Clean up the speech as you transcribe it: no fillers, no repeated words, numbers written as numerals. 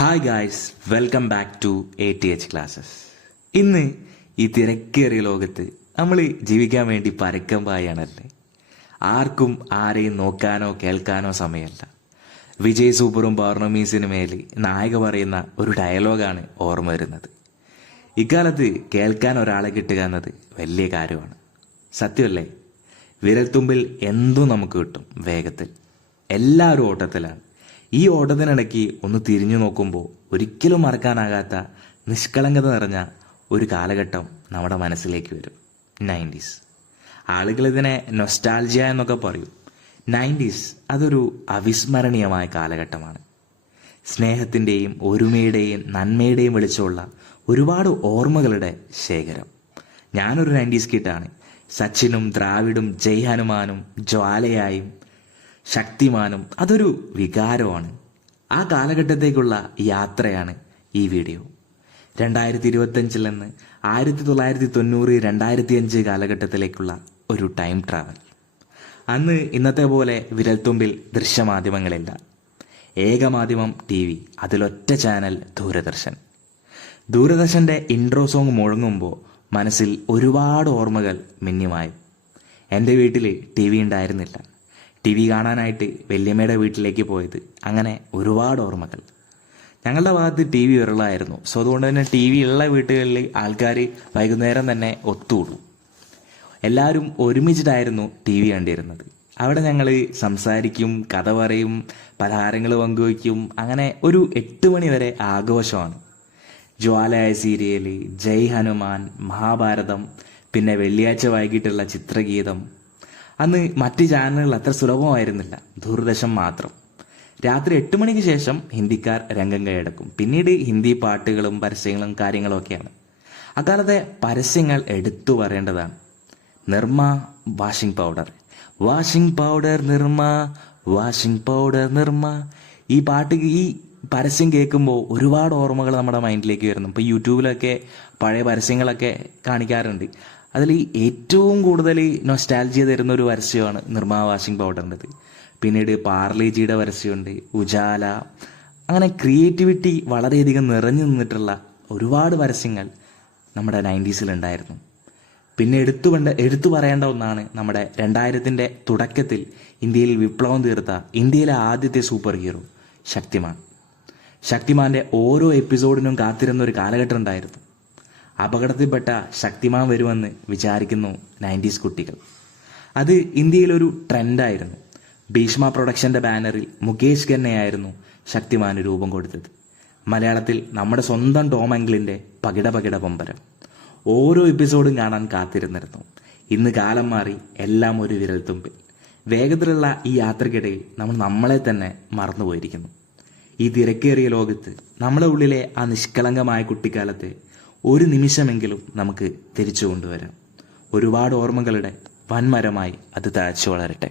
Hi guys, welcome back to ATH classes. ഇന്ന് ഈ തിരക്കേറിയ ലോകത്ത് നമ്മൾ ജീവിക്കാൻ വേണ്ടി പരക്കം പായാണല്ലേ. ആർക്കും ആരെയും നോക്കാനോ കേൾക്കാനോ സമയമല്ല. വിജയ് സൂപ്പറും പൗർണമി സിനിമയിൽ നായിക പറയുന്ന ഒരു ഡയലോഗാണ് ഓർമ്മ വരുന്നത്. ഇക്കാലത്ത് കേൾക്കാൻ ഒരാളെ കിട്ടുക എന്നത് വലിയ കാര്യമാണ്. സത്യമല്ലേ? വിരൽത്തുമ്പിൽ എന്തും നമുക്ക് കിട്ടും വേഗത്തിൽ. എല്ലാവരും ഓട്ടത്തിലാണ്. ഈ ഓട്ടത്തിനിടയ്ക്ക് ഒന്ന് തിരിഞ്ഞു നോക്കുമ്പോൾ ഒരിക്കലും മറക്കാനാകാത്ത നിഷ്കളങ്കത നിറഞ്ഞ ഒരു കാലഘട്ടം നമ്മുടെ മനസ്സിലേക്ക് വരും. 90s. ആളുകൾ ഇതിനെ നൊസ്റ്റാൾജിയ എന്നൊക്കെ പറയും. 90s അതൊരു അവിസ്മരണീയമായ കാലഘട്ടമാണ്. സ്നേഹത്തിൻ്റെയും ഒരുമയുടെയും നന്മയുടെയും വെളിച്ചമുള്ള ഒരുപാട് ഓർമ്മകളുടെ ശേഖരം. ഞാനൊരു 90s കിട്ടാണ്. സച്ചിനും ദ്രാവിഡും ജയ് ഹനുമാനും ജ്വാലയായും ശക്തിമാനും അതൊരു വികാരമാണ്. ആ കാലഘട്ടത്തേക്കുള്ള യാത്രയാണ് ഈ വീഡിയോ. 2025 നിന്ന് 1990 2005 കാലഘട്ടത്തിലേക്കുള്ള ഒരു ടൈം ട്രാവൽ. അന്ന് ഇന്നത്തെ പോലെ വിരൽത്തുമ്പിൽ ദൃശ്യമാധ്യമങ്ങളില്ല. ഏകമാധ്യമം TV, അതിലൊറ്റ ചാനൽ ദൂരദർശൻ. ദൂരദർശൻ്റെ ഇൻട്രോ സോങ് മുഴങ്ങുമ്പോൾ മനസ്സിൽ ഒരുപാട് ഓർമ്മകൾ മിന്നിമായും. എൻ്റെ വീട്ടിൽ TV ഉണ്ടായിരുന്നില്ല. TV കാണാനായിട്ട് വല്യമ്മയുടെ വീട്ടിലേക്ക് പോയത്, അങ്ങനെ ഒരുപാട് ഓർമ്മകൾ. ഞങ്ങളുടെ ഭാഗത്ത് TV വിരളായിരുന്നു. സോ അതുകൊണ്ട് തന്നെ TV ഉള്ള വീട്ടുകളിൽ ആൾക്കാർ വൈകുന്നേരം തന്നെ ഒത്തുകൂടും. എല്ലാവരും ഒരുമിച്ചിട്ടായിരുന്നു TV കണ്ടിരുന്നത്. അവിടെ ഞങ്ങൾ സംസാരിക്കും, കഥ പറയും, പലഹാരങ്ങൾ പങ്കുവയ്ക്കും. അങ്ങനെ ഒരു 8 മണി വരെ ആഘോഷമാണ്. ജ്വാലയ സീരിയൽ, ജയ് ഹനുമാൻ, മഹാഭാരതം, പിന്നെ വെള്ളിയാഴ്ച വൈകിട്ടുള്ള ചിത്രഗീതം. അന്ന് മറ്റ് ചാനലുകൾ അത്ര സുലഭമായിരുന്നില്ല, ദൂരദർശൻ മാത്രം. രാത്രി 8 മണിക്ക് ശേഷം ഹിന്ദിക്കാർ രംഗം കൈയടക്കും. പിന്നീട് ഹിന്ദി പാട്ടുകളും പരസ്യങ്ങളും കാര്യങ്ങളും ഒക്കെയാണ്. അക്കാലത്തെ പരസ്യങ്ങൾ എടുത്തു പറയേണ്ടതാണ്. Nirma washing powder, washing powder Nirma, washing powder Nirma. ഈ പരസ്യം കേൾക്കുമ്പോൾ ഒരുപാട് ഓർമ്മകൾ നമ്മുടെ മൈൻഡിലേക്ക് വരുന്നു. ഇപ്പോൾ യൂട്യൂബിലൊക്കെ പഴയ പരസ്യങ്ങളൊക്കെ കാണിക്കാറുണ്ട്. അതിൽ ഏറ്റവും കൂടുതൽ നൊസ്റ്റാൾജിയ തരുന്ന ഒരു പരസ്യമാണ് നിർമ്മ വാഷിംഗ് പൗഡറിൻ്റെത്. പിന്നീട് പാർലേജിയുടെ പരസ്യമുണ്ട്, ഉജാല. അങ്ങനെ ക്രിയേറ്റിവിറ്റി വളരെയധികം നിറഞ്ഞു നിന്നിട്ടുള്ള ഒരുപാട് പരസ്യങ്ങൾ നമ്മുടെ 90s ഉണ്ടായിരുന്നു. പിന്നെ എടുത്തു പറയേണ്ട ഒന്നാണ് നമ്മുടെ 2000-ൻ്റെ തുടക്കത്തിൽ ഇന്ത്യയിൽ വിപ്ലവം തീർത്ത ഇന്ത്യയിലെ ആദ്യത്തെ സൂപ്പർ ഹീറോ ശക്തിമാൻ. ശക്തിമാൻ്റെ ഓരോ എപ്പിസോഡിനും കാത്തിരുന്ന ഒരു കാലഘട്ടം ഉണ്ടായിരുന്നു. അപകടത്തിൽപ്പെട്ട ശക്തിമാൻ വരുമെന്ന് വിചാരിക്കുന്നു 90s കുട്ടികൾ. അത് ഇന്ത്യയിലൊരു ട്രെൻഡായിരുന്നു. ഭീഷ്മ പ്രൊഡക്ഷൻ്റെ ബാനറിൽ മുകേഷ് ഖന്നയായിരുന്നു ശക്തിമാന് രൂപം കൊടുത്തത്. മലയാളത്തിൽ നമ്മുടെ സ്വന്തം ടോം ആംഗ്ലിൻ്റെ പകിട പകിട പമ്പരം. ഓരോ എപ്പിസോഡും കാണാൻ കാത്തിരുന്നിരുന്നു. ഇന്ന് കാലം മാറി, എല്ലാം ഒരു വിരൽത്തുമ്പിൽ. വേഗത്തിലുള്ള ഈ യാത്രക്കിടയിൽ നമ്മൾ നമ്മളെ തന്നെ മറന്നുപോയിരിക്കുന്നു. ഈ തിരക്കേറിയ ലോകത്ത് നമ്മുടെ ഉള്ളിലെ ആ നിഷ്കളങ്കമായ കുട്ടിക്കാലത്തെ ഒരു നിമിഷമെങ്കിലും നമുക്ക് തിരിച്ചു കൊണ്ടുവരാം. ഒരുപാട് ഓർമ്മകളുടെ വൻമരമായി അത് തഴച്ചു വളരട്ടെ.